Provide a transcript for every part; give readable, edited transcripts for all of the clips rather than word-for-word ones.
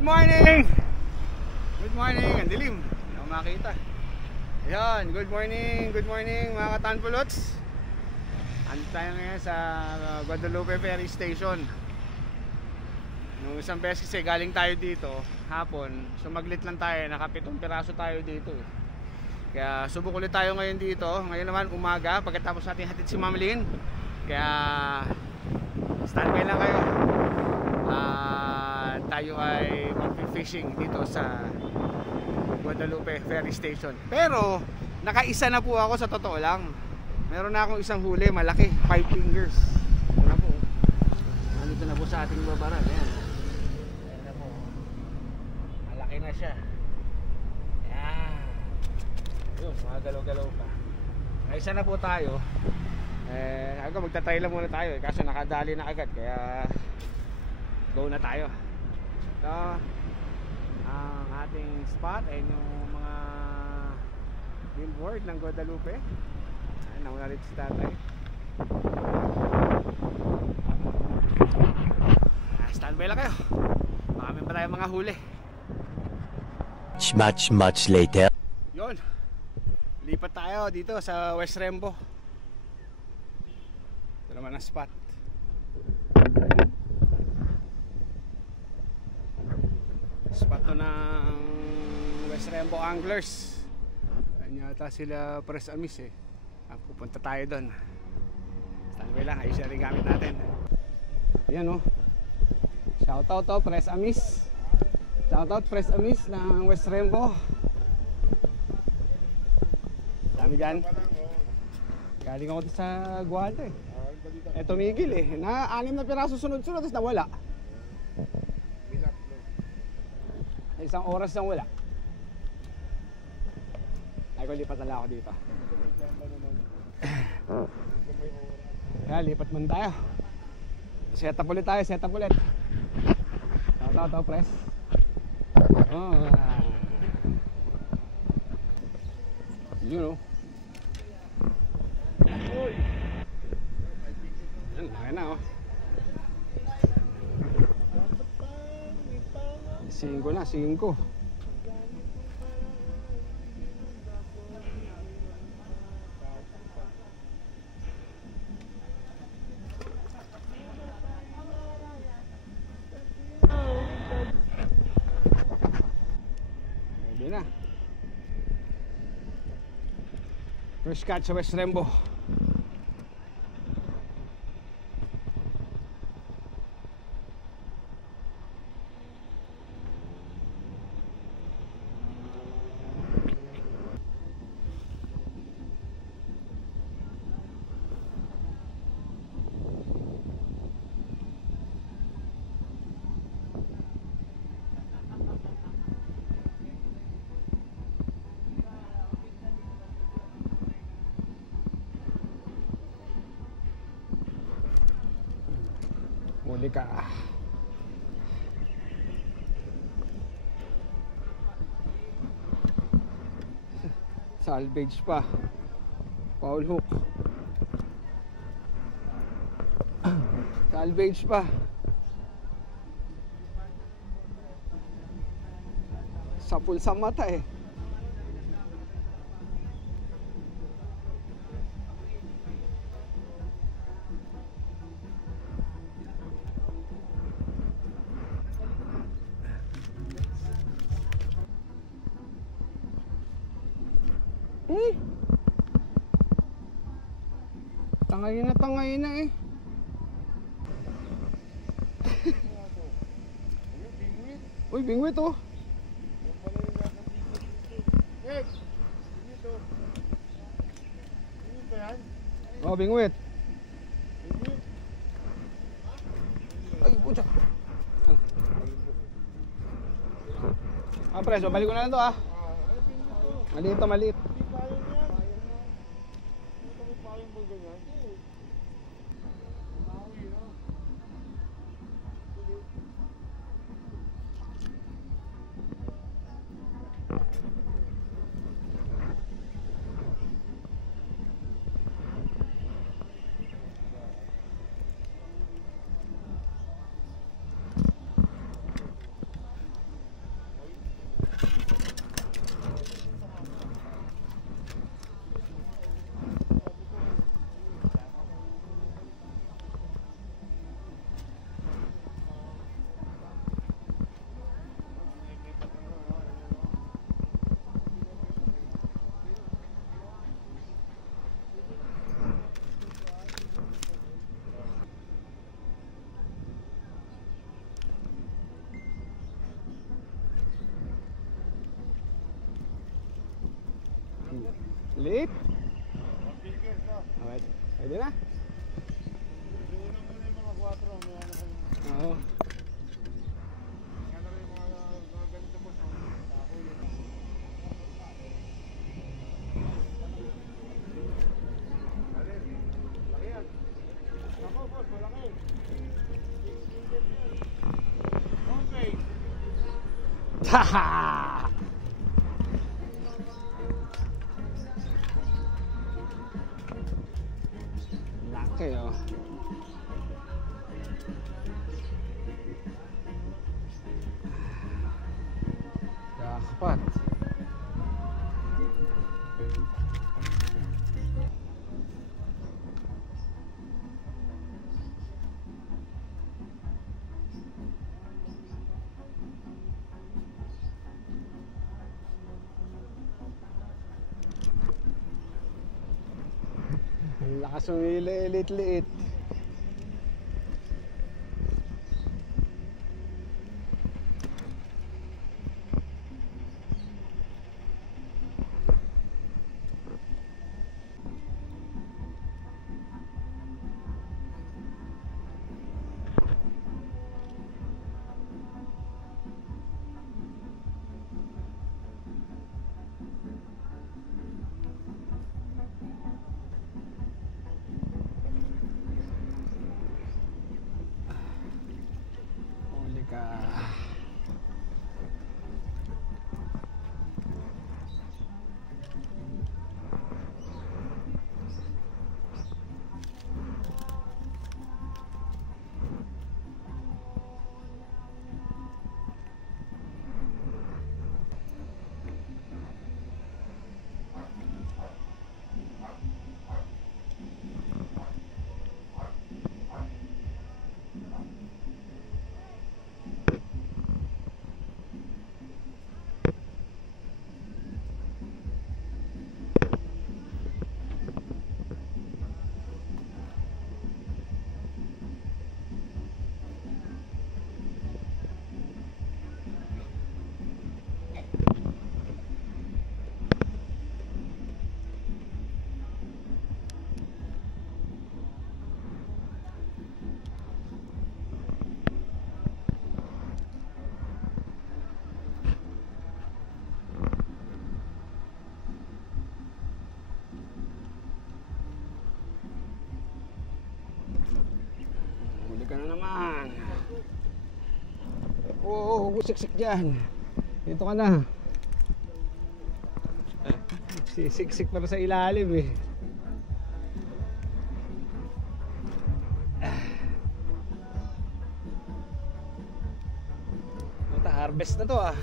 Good morning! Good morning! Ang dilim. Hindi ako makita. Ayan, good morning mga katanpolots. Andito tayo ngayon sa Guadalupe Ferry Station. Nung isang beses kasi galing tayo dito hapon, sumaglit lang tayo, nakapitong piraso tayo dito. Kaya subok ulit tayo ngayon dito. Ngayon naman umaga, pagkatapos natin hatid si Ma'am Lynn. Kaya standby lang kayo. Tayo ay mag-fishing dito sa Guadalupe Ferry Station. Pero nakaisa na po ako, sa totoo lang. Meron na akong isang huli, malaki, 5 fingers. Ito na po. Nandito na po sa ating babaran. Ayan. Ayan na po. Malaki na siya. Ayan. Yun, mga galaw-galaw pa. Nakaisa na po tayo. Ako magtatry lang muna tayo. Kaso nakadali na agad. Kaya go na tayo. Ito ang ating spot ay yung mga billboard ng Guadalupe. Ayun, nauna rin si tatay. Standby lang kayo. Baka may pa tayo mga huli. Much later. Yun, lipat tayo dito sa West Rembo. Ito naman ang spot. Spot to ng West Rembo Anglers. Ayan yata sila Press Amis eh. Pupunta tayo doon. Standby lang, ayos na rin gamit natin. Ayan o. Shoutout to Press Amis. Shoutout Press Amis ng West Rembo. Dami dyan. Galing ako sa Guada eh. Tumigil eh. Na 6 na piraso sunod-sunod tapos nawala. Isang oras nang wala. Ay ko lipat na ako dito. Kaya lipat man tayo. Set up ulit tayo, set up ulit. Tao press. You know. Yan na oh. 5 na, 5. Pwede na. First catch sa West Rembo. Muli ka. Salvage pa. Foul hook. Salvage pa. Sapul sa mata eh. Tangay na eh. Uy, bingwit oh. Oh, bingwit. Ay, pucha. Pres, balik ko na lang to ah. Maliit to, maliit. Liit. Okay. Pwede na. Oo. Haha! Laki oh. Jackpot. Ang lakas ng liit-liit. Ka na naman. Oo, siksik dyan. Dito ka na. Siksik para sa ilalim eh. Harvest na to ah.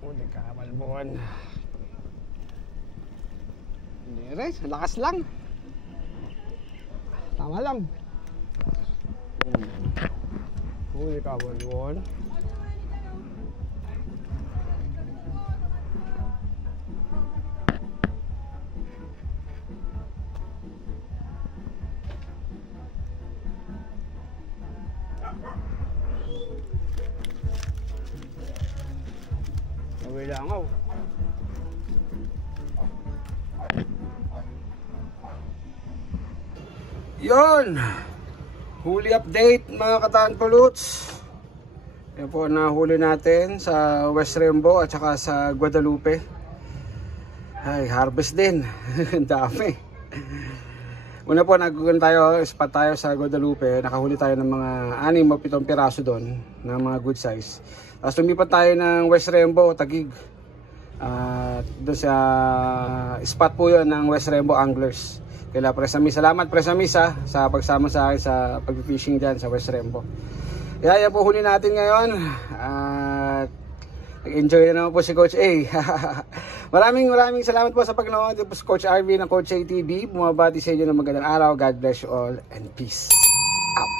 Uli ka, Malbon. Hindi rin, lakas lang. Tama lang. Uli ka, Malbon. Langaw. Yun, huli update mga Kataan Puluts. Yan po nahuli natin sa West Rembo at saka sa Guadalupe. Ay, harvest din. Ang dami. Una po nagkuhan tayo, spot tayo sa Guadalupe. Nakahuli tayo ng mga 6 o 7 piraso doon ng mga good size. Tapos lumipat tayo ng West Rembo, Taguig. Doon sa spot po yun ng West Rembo Anglers. Kaya Presamis, salamat Presamis sa pagsama sa akin sa pag-fishing dyan sa West Rembo. Kaya yan po huli natin ngayon. Nag-enjoy na naman po si Coach A. Maraming salamat po sa pagnood. Ito po si Coach RV ng Coach ATV. Bumabati sa inyo ng magandang araw. God bless you all and peace out.